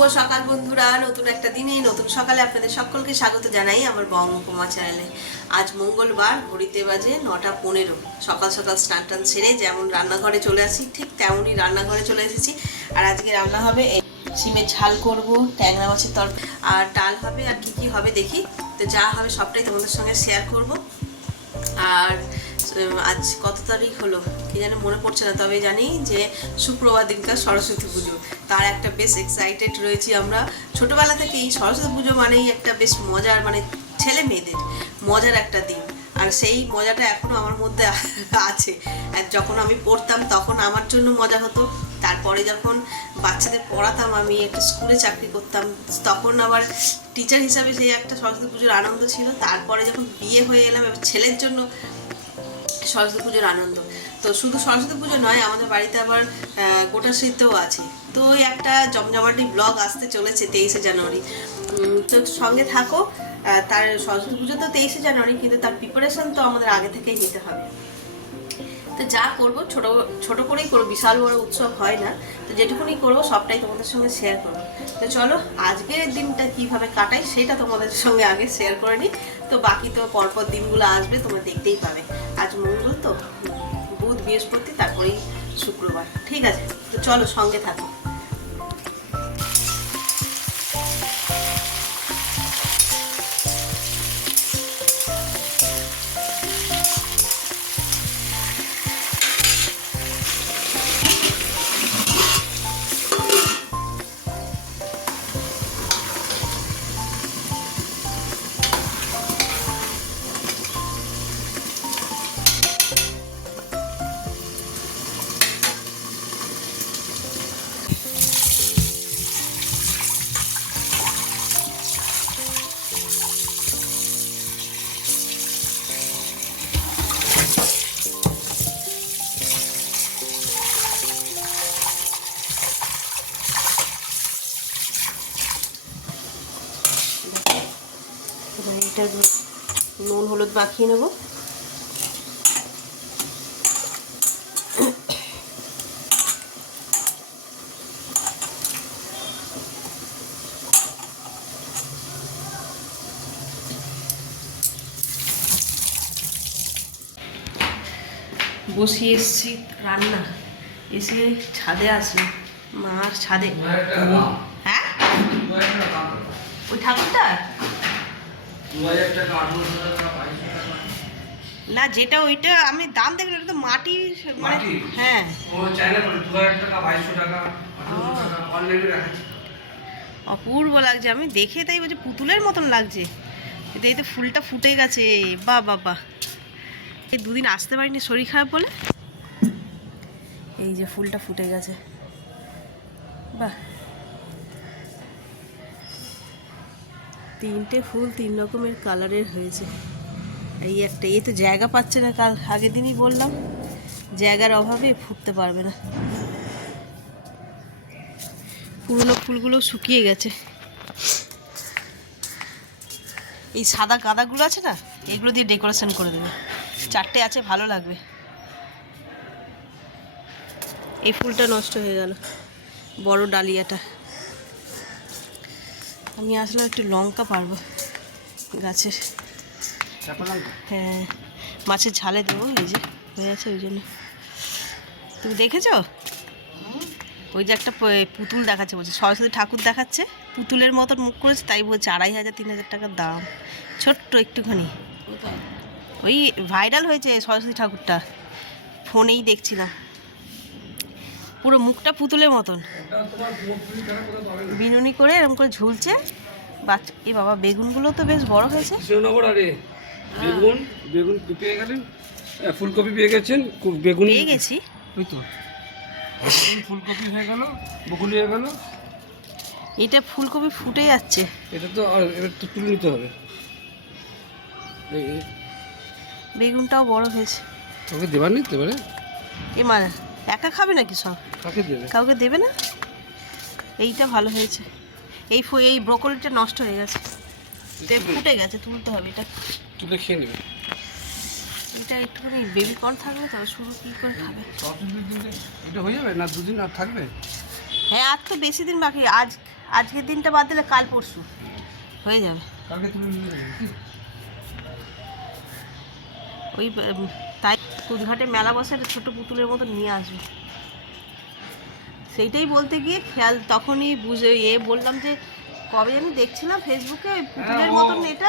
শুভ সকাল বন্ধুরা, নতুন একটা দিনে নতুন সকালে আপনাদের সকলকে স্বাগত জানাই আমার বঙ্গকুমা চ্যানেলে। আজ মঙ্গলবার, ঘড়িতে বাজে 9:15। সকাল সকাল স্নান টান সেরে যেমন রান্নাঘরে চলে আসি ঠিক তেমনই রান্নাঘরে চলে এসেছি। আর আজকে রান্না হবে সিমের ঝাল করব, ট্যাংরা মাছের তরকারি আর ডাল হবে। আর কি কি হবে দেখি, তো যা হবে সবটাই তোমাদের সঙ্গে শেয়ার করব। আর আজ কত তারিখ হলো কি যেন মনে পড়ছে না, তবে জানি যে শুক্রবার দিনকার সরস্বতী পুজো। তার একটা বেশ এক্সাইটেড রয়েছি আমরা। ছোটোবেলা থেকেই সরস্বতী পুজো মানেই একটা বেশ মজার, মানে ছেলে মেয়েদের মজার একটা দিন। আর সেই মজাটা এখনও আমার মধ্যে আছে। আর যখন আমি পড়তাম তখন আমার জন্য মজা হতো। তারপরে যখন বাচ্চাদের পড়াতাম, আমি একটা স্কুলে চাকরি করতাম, তখন আবার টিচার হিসাবে সেই একটা সরস্বতী পুজোর আনন্দ ছিল। তারপরে যখন বিয়ে হয়ে এলাম, এবার ছেলের জন্য সরস্বতী পুজোর আনন্দ। তো শুধু সরস্বতী পুজো নয়, আমাদের বাড়িতে আবার গোটা সিদ্ধও আছে। তো ওই একটা জমজমাটি ব্লগ আসতে চলেছে 23শে জানুয়ারি। তো সঙ্গে থাকো। তার সরস্বতী পুজো তো 23শে জানুয়ারি, কিন্তু তার প্রিপারেশন তো আমাদের আগে থেকেই নিতে হবে। তো যা করবো ছোট ছোট করেই করবো, বিশাল বড় উৎসব হয় না। তো যেটুকুনি করবো সবটাই তোমাদের সঙ্গে শেয়ার করবো। তো চলো আজকের দিনটা কিভাবে কাটাই সেটা তোমাদের সঙ্গে আগে শেয়ার করে নিই। তো বাকি তো পরপর দিনগুলো আসবে, তোমরা দেখতেই পাবে। আজ মঙ্গল, তো বুধ বৃহস্পতি, তারপরেই শুক্রবার। ঠিক আছে, তো চলো সঙ্গে থাকো। এটা নুন হলুদ মাখিয়ে নেবো। বসিয়ে এসছি রান্না, এসে ছাদে আসি, মার ছাদে। হ্যাঁ, ওই ঠাকুরটা না, যেটা ওইটা আমি দাম দেখলাম, এটা তো মাটি, মানে হ্যাঁ অপূর্ব লাগছে। আমি দেখে তাই বলছি পুতুলের মতন লাগছে, কিন্তু এই তো ফুলটা ফুটে গেছে। বাহ বাহ বাহ, এই দুদিন আসতে পারিনি শরীর খারাপ বলে, এই যে ফুলটা ফুটে গেছে। বাহ, 3টে ফুল 3 রকমের কালারের হয়েছে। এই একটা, এই তো জায়গা পাচ্ছে না, কাল আগের দিনই বললাম জায়গার অভাবে ফুটতে পারবে না। পুরনো ফুলগুলো শুকিয়ে গেছে। এই সাদা গাঁদাগুলো আছে না, এগুলো দিয়ে ডেকোরেশন করে দেবে। 4টে আছে, ভালো লাগবে। এই ফুলটা নষ্ট হয়ে গেল, বড় ডালিয়াটা। আমি আসলে একটু লঙ্কা পারবো গাছের, হ্যাঁ মাছের ঝালে দেবো। এই যে হয়ে আছে, ওই জন্য। তুমি দেখেছো ওই যে একটা পুতুল দেখাচ্ছে, বলছে সরস্বতী ঠাকুর দেখাচ্ছে, পুতুলের মতন মুখ করেছে, তাই বলছে 2500-3000 টাকার দাম। ছোট্ট একটুখানি, ওই ভাইরাল হয়েছে সরস্বতী ঠাকুরটা, ফোনেই দেখছিলাম। পুরো মুখটা পুতুলের মতন, বিনুনি করে এরকম করে ঝুলছে। বাচ্চা, এই বাবা বেগুনগুলো তো বেশ বড় হয়েছে। বেগুন বেগুন পেয়ে গেলেন, ফুলকপি পেয়ে গেছেন, বেগুন পেয়ে গেছি। ওই তো ফুলকপি হয়ে গেল, বকুলি হয়ে গেল। এটা ফুলকপি ফুটে যাচ্ছে, এটা তো এবার তো তুলে নিতে হবে। বেগুনটাও বড় হয়েছে। তোকে দেবার নেই এবারে, এ মানে একা খাবে নাকি সব? কাকে দেবে? কাউকে দেবে না। এইটা ভালো হয়েছে, এই ব্রোকলিটা নষ্ট হয়ে গেছে, ফুটে গেছে, তুলতে হবে। এটা তুলে খেয়ে নেবে। এটা একটুখানি বেবি কর্ন থাকবে, তবে শুরু কী করে খাবে? এটা হয়ে যাবে না, 2 দিন আর থাকবে? হ্যাঁ, আর তো বেশি দিন বাকি। আজকের দিনটা বাদ দিলে কাল পরশু হয়ে যাবে। কালকে তুলে নিয়ে যাবে। ওই তাই কুদঘাটে মেলা বসে একটা ছোটো পুতুলের মতো নিয়ে আসবে। সেইটাই বলতে গিয়ে খেয়াল তখনই বুঝে বললাম যে কবে আমি দেখছিলাম ফেসবুকে ওই পুতুলের মতন এটা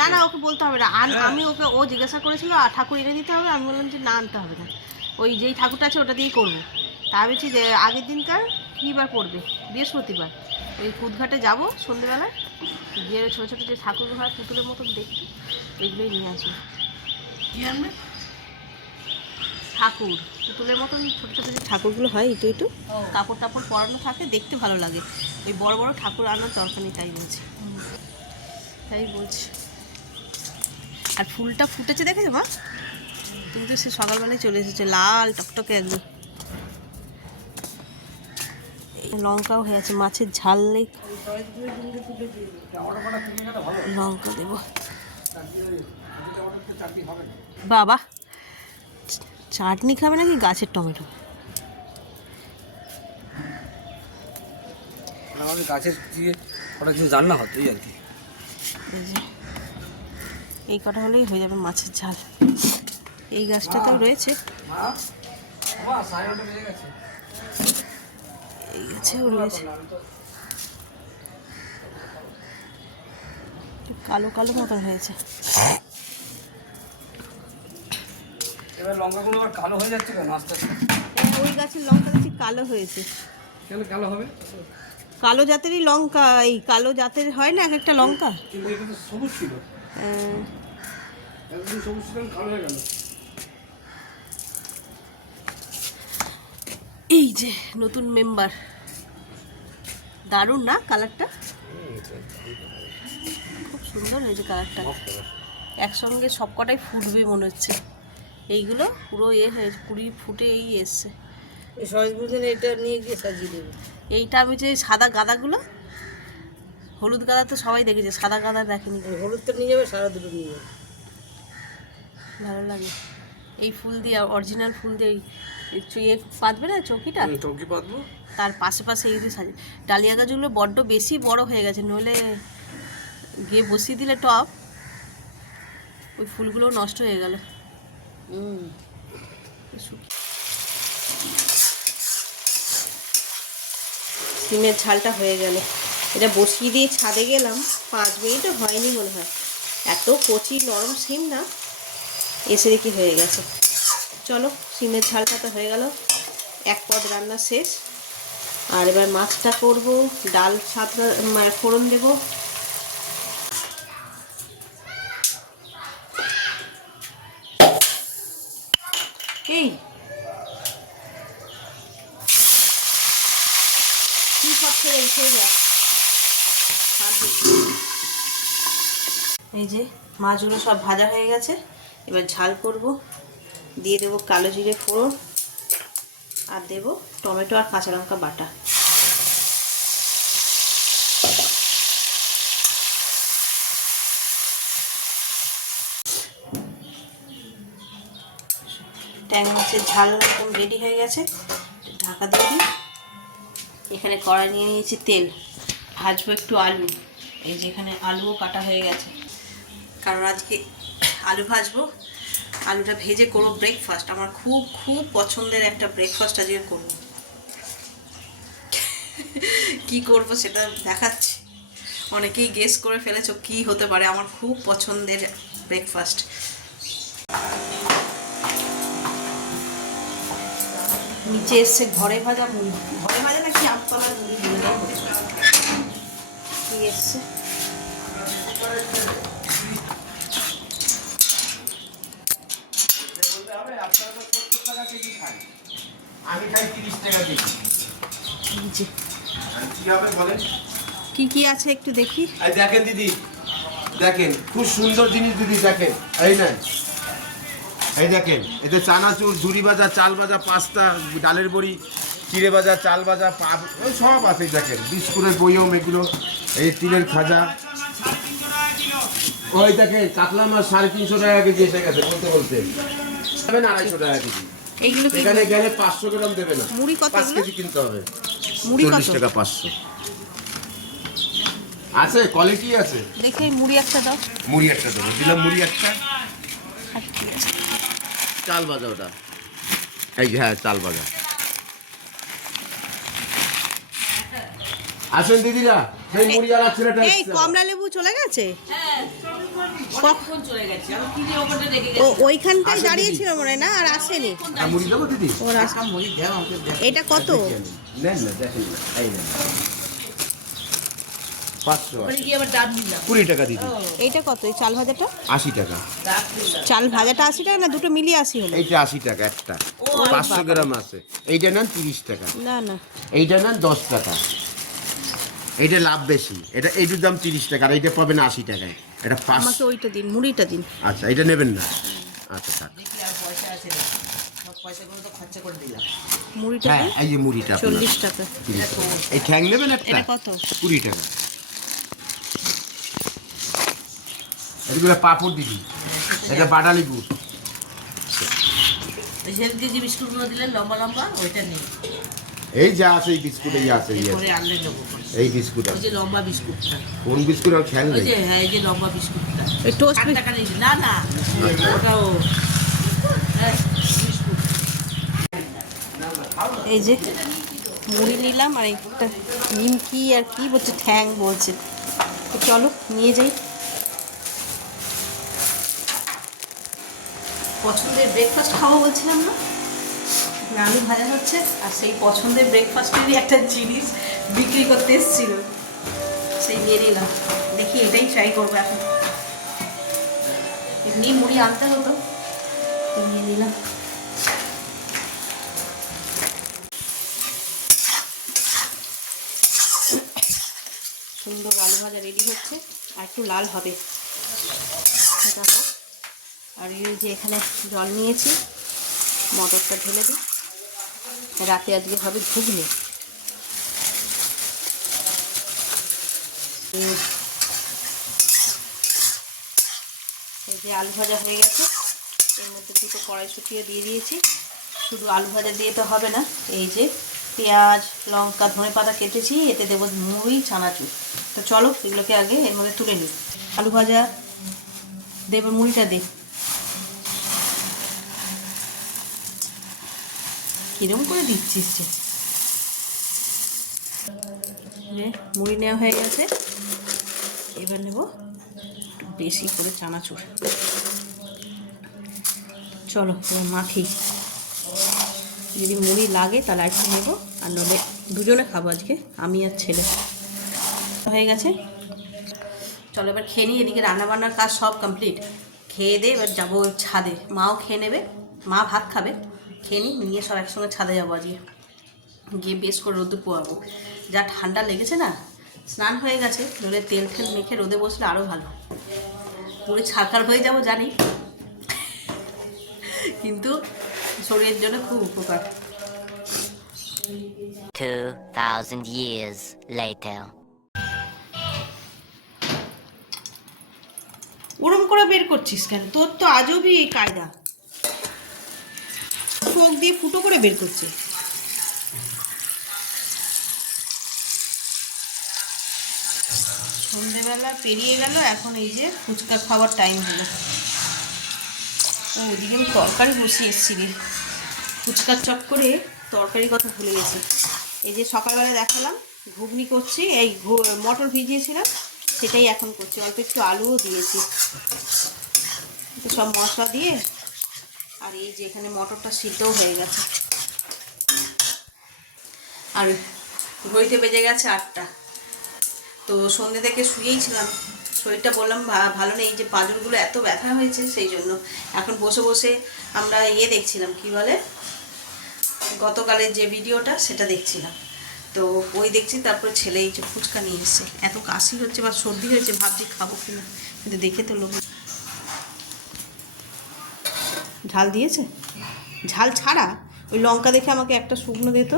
না না ওকে বলতে হবে না। আমি ওকে ও জিজ্ঞাসা করেছিল ঠাকুর এনে দিতে হবে, আমি বললাম যে না আনতে হবে না, ওই যেই ঠাকুরটা আছে ওটা দিয়েই করবো। তা আমি বলছি যে আগের দিনকার কী বার পড়বে, বৃহস্পতিবার, ওই কুদঘাটে যাবো সন্ধ্যেবেলায়, গিয়ে ছোটো ছোটো যে ঠাকুরগুলো হয় পুতুলের মতন দেখি ওইগুলোই নিয়ে আসবে। কী আনবে? ঠাকুর পুতুলের মতন ছোটো ছোটো যে ঠাকুরগুলো হয় একটু একটু কাপড় টাপড় পরানো থাকে, দেখতে ভালো লাগে। ওই বড় বড় ঠাকুর আনার দরকার নেই, তাই বলছি। আর ফুলটা ফুটেছে দেখেছো মা? তুমি তো সে সকালবেলায় চলে এসেছে, লাল টকটকে একদম। লঙ্কাও হয়ে আছে, মাছের ঝাল নেই, লঙ্কা দেবো। বাবা চাটনি খাবে নাকি গাছের টমেটো? আমাদের গাছের দিয়ে ওটা কিছু রান্না হতো আর কি। এই কটা হলেই হয়ে যাবে মাছের ঝাল। এই গাছটাতেও রয়েছে, এই গাছেও রয়েছে। কালো কালো মতন হয়েছে। এবার লঙ্কাগুলো আবার কালো হয়ে যাচ্ছে কেন আস্তে আস্তে? ওই গাছের লঙ্কা দেখছি কালো হয়েছে। কেন কালো হবে? কালো জাতেরই লঙ্কা, এই কালো জাতের হয় না এক একটা লঙ্কা। কিন্তু এটা তো সবুজ ছিল, একদম সবুজ ছিল, কালো হয়ে গেল। এই যে নতুন মেম্বার, দারুণ না কালারটা? খুব সুন্দর হয়েছে কালারটা, একসঙ্গে সবকটাই ফুটবে মনে হচ্ছে। এইগুলো পুরো হয়েছে, কুড়ি ফুটে এসছে। এটা নিয়ে গিয়ে সাজিয়ে দেবে। এইটা আমি যে সাদা গাঁদাগুলো, হলুদ গাঁদা তো সবাই দেখেছে, সাদা গাঁদা দেখেনি। হলুদটা নিয়ে যাবে, সাদা দুটো নিয়ে যাবে, ভালো লাগে। এই ফুল দিয়ে, অরিজিনাল ফুল দিয়ে পাতবে না চৌকিটা, চৌকি পাতবো, তার পাশে পাশে এই যে সাজে। ডালিয়া গাছগুলো বড্ড বেশি বড় হয়ে গেছে, নইলে গিয়ে বসিয়ে দিলে টপ, ওই ফুলগুলো নষ্ট হয়ে গেল। সিমের ঝালটা হয়ে গেল, এটা বসিয়ে দিয়ে ছাদে গেলাম, 5 মিনিটও হয়নি মনে হয়, এত কচি নরম সিম না, এসে দেখি হয়ে গেছে। চলো সিমের ঝালটা তো হয়ে গেল, এক পদ রান্না শেষ। আর এবার মাছটা করব, ডাল সাতটা ফোড়ন দেব। এই কি সব ছেড়ে এই যে মাছগুলো সব ভাজা হয়ে গেছে, এবার ঝাল করব, দিয়ে দেবো কালো জিরে ফোড়ন, আর দেব টমেটো আর কাঁচা লঙ্কা বাটা। ট্যাং মাছের ঝাল একদম রেডি হয়ে গেছে, ঢাকা দিয়ে দিই। এখানে কড়াই নিয়ে নিয়েছি তেল, ভাজবো একটু আলু, এই যে এখানে আলুও কাটা হয়ে গেছে, কারণ আজকে আলু ভাজবো। আলুটা ভেজে করবো ব্রেকফাস্ট, আমার খুব খুব পছন্দের একটা ব্রেকফাস্ট আজকে করবো। কি করব সেটা দেখাচ্ছি, অনেকেই গেস করে ফেলেছো কি হতে পারে আমার খুব পছন্দের ব্রেকফাস্ট। নিচে এসছে ঘরে ভাজা মুড়ি, ঘরে ভাজা নাকি আমতলার মুড়ি বললেও হচ্ছে, কি এসছে আমি খাই 30 টাকা কেজি। কি হবে বলেন? কি কি আছে একটু দেখি। এই দেখেন দিদি, দেখেন খুব সুন্দর জিনিস দিদি, দেখেন এই নেন, এই দেখেন এতে চানাচুর, ঝুরি ভাজা, চাল ভাজা, পাস্তা, ডালের বড়ি, চিড়ে ভাজা, চাল ভাজা, ওই সব আছে। দেখেন বিস্কুটের বইয়ম, এগুলো এই তিলের খাজা। ওই দেখেন কাতলা মাছ 350 টাকা কেজি এসে গেছে, বলতে বলতে 250 টাকা কেজি। এইগুলো কি এখানে গেলে 500 গ্রাম দেবে না, মুড়ি কত 5 এগুলো? কেজি কিনতে হবে। মুড়ি কত? 40 টাকা 500 আছে, কোয়ালিটি আছে। দেখে মুড়ি একটা দাও। মুড়ি একটা দেবো, দিলাম মুড়ি একটা। আর কি আছে? চাল ভাজা ওটা, এই যে হ্যাঁ চাল ভাজা। আসেন দিদিরা, সেই মুড়ি আর ছেলেটা এই কমলা লেবু চলে গেছে? কখন চলে গেছে? আমি কিনে ওখানে রেখে ও গেছি। ওইখানটায় দাঁড়িয়েছিল মনে হয় না, আর আসেনি। মুড়ি দেবো দিদি? ওর একটা মুড়ি দাও আমাকে দাও। এটা কত? নেন না, দেখেন না, এই নেন 500 ওখানে আছে। গিয়ে আবার ডাব নিলাম। 20 টাকা দিদি। এইটা কত? এই চাল ভাজাটা? 80 টাকা। ডাব নিলাম। চাল ভাজাটা 80 টাকা না, দুটো মিলিয়ে 80 হলো? এইটা 80 টাকা একটা, 500 গ্রাম আছে। এইটা নেন 30 টাকা, না না, এইটা নেন 10 টাকা। এইটা লাভ বেশি, এটা এইটার দাম 30 টাকা, আর এইটা পাবেন 80 টাকায়। এটা 5। আমাকে ওইটা দিন, মুড়িটা দিন। আচ্ছা, এটা নেবেন না? আচ্ছা থাক। দেখি আর পয়সা আছে না। সব পয়সাগুলো তো খরচা করে দিলাম। মুড়িটা হ্যাঁ দিন। এই যে মুড়িটা আপনার 40 টাকা। 30 টাকা। এই ঠ্যাং নেবেন একটা? এটা কত? 20 টাকা। এগুলো পাপড় দিদি, এটা বাটালি গুড়। ওই সেদিনকে যে বিস্কুটগুলো দিলে লম্বা লম্বা, ওইটা নেই। এই যা আছে এই বিস্কুট, এই আছে এই আছে। পরে আনলে নেবো। এই বিস্কুট ওই আছে। যে লম্বা বিস্কুটটা। কোন বিস্কুট আর খেয়াল ওই নেই। যে হ্যাঁ, এই যে লম্বা বিস্কুটটা। এই টোস্ট 8 টাকা নিয়েছি। না না, ওটাও হ্যাঁ, বিস্কুট। এই যে মুড়ি নিলাম, আর একটা নিমকি আর কি বলছে, ঠ্যাং বলছে। তো চলো নিয়ে যাই। পছন্দের ব্রেকফাস্ট খাবো বলছিলাম না, এখানে আলু ভাজা হচ্ছে, আর সেই পছন্দের ব্রেকফাস্টেরই একটা জিনিস বিক্রি করতে এসেছিল, সেই নিয়ে নিলাম। দেখি এটাই ট্রাই করবো এখন। এমনি মুড়ি আনতে হতো, তো নিয়ে নিলাম। সুন্দর আলু ভাজা রেডি হচ্ছে, আর একটু লাল হবে। এটা হোক। আর এই যে এখানে জল নিয়েছি, মটরটা ঢেলে দিই। রাতে আজকে হবে ঘুগনি। এই যে আলু ভাজা হয়ে গেছে, এর মধ্যে দুটো কড়াইশুঁটিও দিয়ে দিয়েছি। শুধু আলু ভাজা দিয়ে তো হবে না, এই যে পেঁয়াজ, লঙ্কা, ধনেপাতা কেটেছি, এতে দেবো মুড়ি, চানাচুর। তো চলো এগুলোকে আগে এর মধ্যে তুলে নিই। আলু ভাজা দেবো, মুড়িটা দিই। কিরম করে দিচ্ছিস যে? মুড়ি নেওয়া হয়ে গেছে, এবার নেব একটু বেশি করে চানাচুর। চলো এবার মাখি, যদি মুড়ি লাগে তাহলে একটু নেবো, আর নলে দুজনে খাবো আজকে, আমি আর ছেলে। হয়ে গেছে, চলো এবার খেয়ে নিই। এদিকে রান্নাবান্নার কাজ সব কমপ্লিট। খেয়ে দিয়ে এবার যাবো ছাদে, মাও খেয়ে নেবে, মা ভাত খাবে, খেয়ে নিই, নিয়ে সব একসঙ্গে ছাদে যাবো আজকে, গিয়ে বেশ করে রোদে পোয়াবো। যা ঠান্ডা লেগেছে না, স্নান হয়ে গেছে, নইলে তেল ঠেল মেখে রোদে বসলে আরও ভালো। পুরো ছারখার হয়ে যাবো জানি, কিন্তু শরীরের জন্য খুব উপকার। 2,000 years later. ওরম করে বের করছিস কেন? তোর তো আজবই এই কায়দা, চোখ দিয়ে ফুটো করে বের করছে। সন্ধেবেলা পেরিয়ে গেল, এখন এই যে ফুচকা খাওয়ার টাইম হলো। ও ওদিকে আমি তরকারি বসিয়ে এসেছি রে, ফুচকার চক্করে তরকারির কথা ভুলে গেছি। এই যে সকালবেলা দেখালাম ঘুগনি করছি, এই মটর ভিজিয়েছিলাম সেটাই এখন করছি, অল্প একটু আলুও দিয়েছি। তো সব মশলা দিয়ে, আর এই যে এখানে মটরটা সিদ্ধও হয়ে গেছে। আর ঘড়িতে বেজে গেছে 8টা। তো সন্ধ্যে থেকে শুয়েই ছিলাম, শরীরটা বললাম ভালো নেই, যে পাঁজরগুলো এত ব্যথা হয়েছে সেই জন্য। এখন বসে বসে আমরা দেখছিলাম, কি বলে, গতকালের যে ভিডিওটা সেটা দেখছিলাম। তো ওই দেখছি, তারপরে ছেলে এই যে ফুচকা নিয়ে এসছে। এত কাশি হচ্ছে বা সর্দি হয়েছে, ভাবছি খাবো কিনা, কিন্তু দেখে তো লোক। ঝাল দিয়েছে, ঝাল ছাড়া ওই লঙ্কা দেখে আমাকে একটা শুকনো দিত,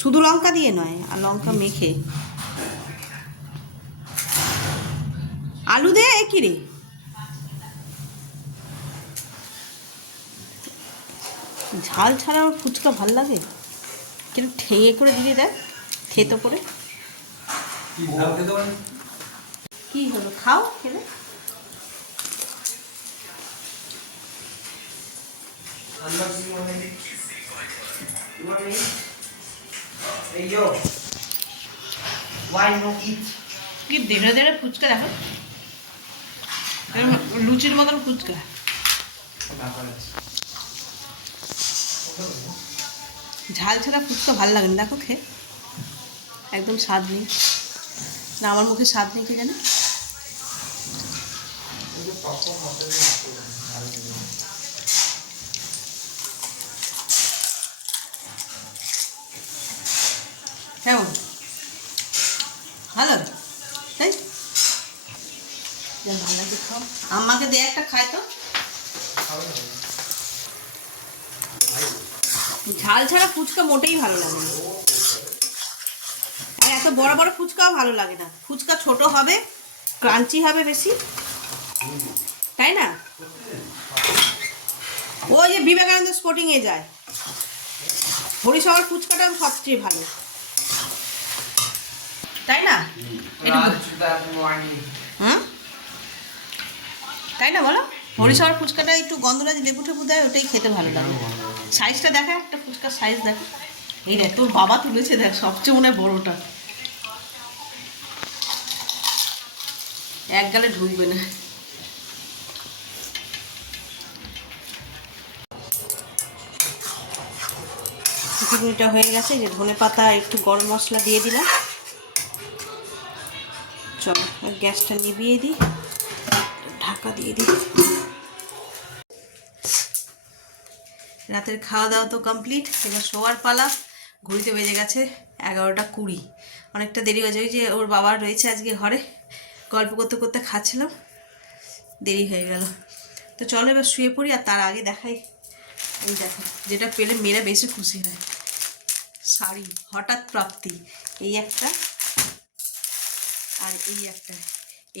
শুধু লঙ্কা দিয়ে নয়, আর লঙ্কা মেখে। আলু দে, কি রে? ঝাল ছাড়া আমার ফুচকা ভাল লাগে, কিন্তু ঠেয়ে করে দিলে দেখ, থেতো করে। কি হলো, খাও খেলে। কি দেড়ে দেড়ে ফুচকা দেখো, লুচির মতন ফুচকা। ঝাল ছাড়া ফুচকা ভালো লাগে না, দেখো খেয়ে একদম স্বাদ নেই। না আমার মুখে স্বাদ নেই কে জানে। কেমন ভালো তাই? ভালো লাগে খাও, আমাকে দে একটা, খায় তো। ঝাল ছাড়া ফুচকা মোটেই ভালো লাগে না, আর এত বড় বড় ফুচকাও ভালো লাগে না। ফুচকা ছোট হবে, ক্রাঞ্চি হবে বেশি, তাই না? ওই যে বিবেকানন্দ স্পোর্টিংয়ে যায়, হরিশহর ফুচকাটা সবচেয়ে ভালো, তাই না? হুম, তাই না বলো? হরিশহর ফুচকাটা একটু গন্ধরাজ লেবু টেবু দেয়, ওটাই খেতে ভালো লাগে। সাইজটা দেখা, একটা ফুচকার সাইজ দেখো। এই দেখ, তোর বাবা তুলেছে, দেখ সবচেয়ে মনে হয় বড়োটা, এক গালে ঢুকবে না। চিকেনটা হয়ে গেছে, যে ধনে পাতা একটু গরম মশলা দিয়ে দিলাম। চলো গ্যাসটা নিভিয়ে দিই, ঢাকা দিয়ে দিই। রাতের খাওয়া দাওয়া তো কমপ্লিট, এবার শোয়ার পালা। ঘড়িতে বেজে গেছে 11:20, অনেকটা দেরি হয়ে যায়। ওই যে ওর বাবা রয়েছে আজকে ঘরে, গল্প করতে করতে খাচ্ছিলাম, দেরি হয়ে গেল। তো চলো এবার শুয়ে পড়ি। আর তার আগে দেখাই, এই দেখো যেটা পেলে মেয়েরা বেশি খুশি হয়, শাড়ি হঠাৎ প্রাপ্তি। এই একটা আর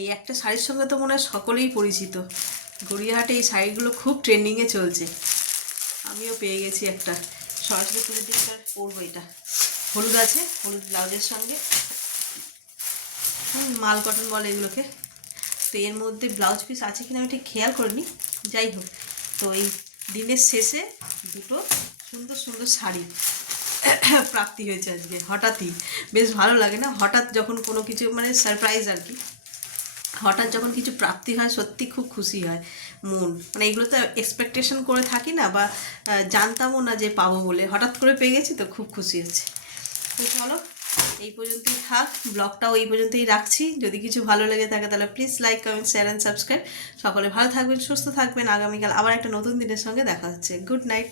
এই একটা শাড়ির সঙ্গে তো মনে হয় সকলেই পরিচিত। গড়িয়াহাটে এই শাড়িগুলো খুব ট্রেন্ডিংয়ে চলছে, আমিও পেয়ে গেছি একটা। সরস্বতী পুজোর দিন পরবো এটা, হলুদ আছে, হলুদ ব্লাউজের সঙ্গে। মাল কটন বলে এগুলোকে। তো এর মধ্যে ব্লাউজ পিস আছে কিনা আমি ঠিক খেয়াল করিনি, যাই হোক। তো এই দিনের শেষে দুটো সুন্দর সুন্দর শাড়ি প্রাপ্তি হয়েছে আজকে, হঠাৎই। বেশ ভালো লাগে না, হঠাৎ যখন কোনো কিছু মানে সারপ্রাইজ আর কি, হঠাৎ যখন কিছু প্রাপ্তি হয় সত্যি খুব খুশি হয় মন। মানে এগুলো তো এক্সপেকটেশন করে থাকি না, বা জানতামও না যে পাবো বলে, হঠাৎ করে পেয়ে গেছি তো খুব খুশি হচ্ছে। তো চলো এই পর্যন্তই থাক, ব্লগটাও এই পর্যন্তই রাখছি। যদি কিছু ভালো লেগে থাকে তাহলে please like, comment, share and subscribe. সকলে ভালো থাকবেন, সুস্থ থাকবেন। আগামীকাল আবার একটা নতুন দিনের সঙ্গে দেখা হচ্ছে। Good night.